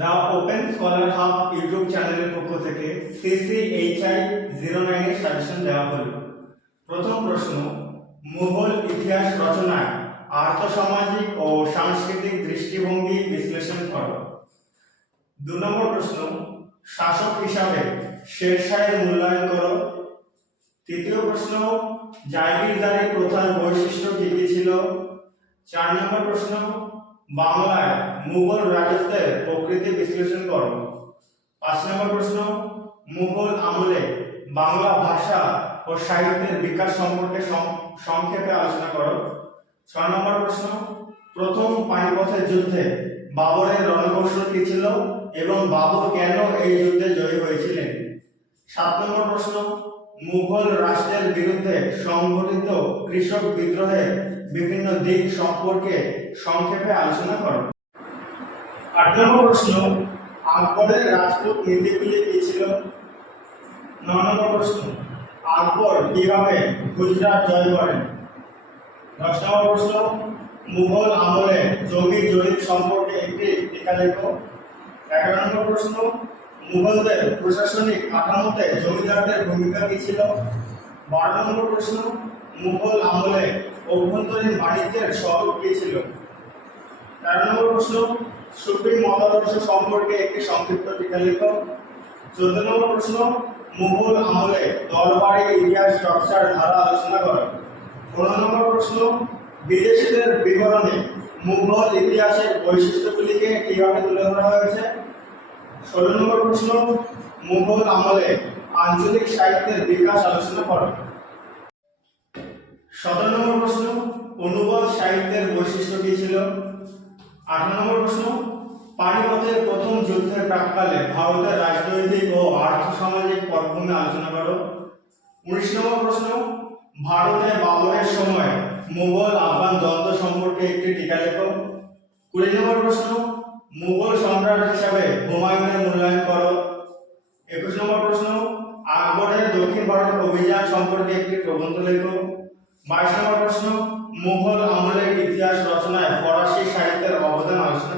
The open scholar hub YouTube চ্যানেলের পক্ষ থেকে CCHI 09 এর সাজেশন দেওয়া হলো। প্রথম প্রশ্ন, মুঘল ইতিহাস রচনায় আর্থসামাজিক ও সাংস্কৃতিক দৃষ্টিভঙ্গি বিশ্লেষণ করো। 2 নম্বর প্রশ্ন, শাসক হিসাবে শেরশাহের মূল্যায়ন করো। তৃতীয় প্রশ্ন, জাগিরদারি প্রথার বৈশিষ্ট্য কি কি ছিল। 4 নম্বর প্রশ্ন, বাংলায় মুঘল রাজত্বের প্রকৃতি বিশ্লেষণ করো। 5 নম্বর প্রশ্ন, মুঘল আমলে বাংলা ভাষা ও সাহিত্যের বিকাশ সম্পর্কে সংক্ষেপে আলোচনা করো। 6 নম্বর প্রশ্ন, প্রথম পানিপথের যুদ্ধে বাবরের রণকৌশল কি ছিল এবং বাবর কেন এই যুদ্ধে জয়ী হয়েছিলেন। 7 নম্বর প্রশ্ন, মুঘল রাষ্ট্রের বিরুদ্ধে সংঘটিত কৃষক বিদ্রোহের বিভিন্ন দিক সম্পর্কে সংক্ষেপে আলোচনা করো। 8 নম্বর প্রশ্ন, আকবরের রাজপুত নীতিগুলি কি ছিল। 9 নম্বর প্রশ্ন, আকবর কিভাবে গুজরাট জয় করেন। 10 নম্বর প্রশ্ন, মুঘল আমলে জমি জরিপ সম্পর্কে একটি টিকা লেখো। 11 নম্বর প্রশ্ন, মুঘলদের প্রশাসনিক কাঠামোতে জমিদারদের ভূমিকা কি ছিল। 12 নম্বর প্রশ্ন, মুঘল আমলে অভ্যন্তরীণ বাণিজ্যের স্বরূপ কি ছিল। 13 নম্বর প্রশ্ন, সুফি মতাদর্শ সম্পর্কে একটি সংক্ষিপ্ত টিকা লেখো। 14 নম্বর প্রশ্ন, মুঘল আমলে দরবারি ইতিহাস চর্চার ধারা আলোচনা করো। 15 নম্বর প্রশ্ন, বিদেশিদের বিবরণে মুঘল ইতিহাসের বৈশিষ্ট্যগুলিকে কিভাবে তুলে ধরা হয়েছে। 16 নম্বর প্রশ্ন, মুঘল আমলে আঞ্চলিক সাহিত্যের বিকাশ আলোচনা করো। 17 নম্বর প্রশ্ন, অনুবাদ সাহিত্যের বৈশিষ্ট্য কি ছিল। 18 নম্বর প্রশ্ন, পানিপথের প্রথম যুদ্ধের প্রাক্কালে ভারতের রাজনৈতিক ও আর্থসামাজিক পটভূমি আলোচনা করো। 19 নম্বর প্রশ্ন, ভারতে বাবরের সময় মুঘল আফগান দ্বন্দ্ব সম্পর্কে একটি টিকা লেখো। 20 নম্বর প্রশ্ন, মুঘল সম্রাট হিসাবে হুমায়ুনের মূল্যায়ন করো। 21 নম্বর প্রশ্ন, আকবরের দক্ষিণ ভারত অভিযান সম্পর্কে একটি প্রবন্ধ লেখো। 22 নম্বর প্রশ্ন, মুঘল আমলের ইতিহাস রচনায় ফরাসি সাহিত্যের অবদান আলোচনা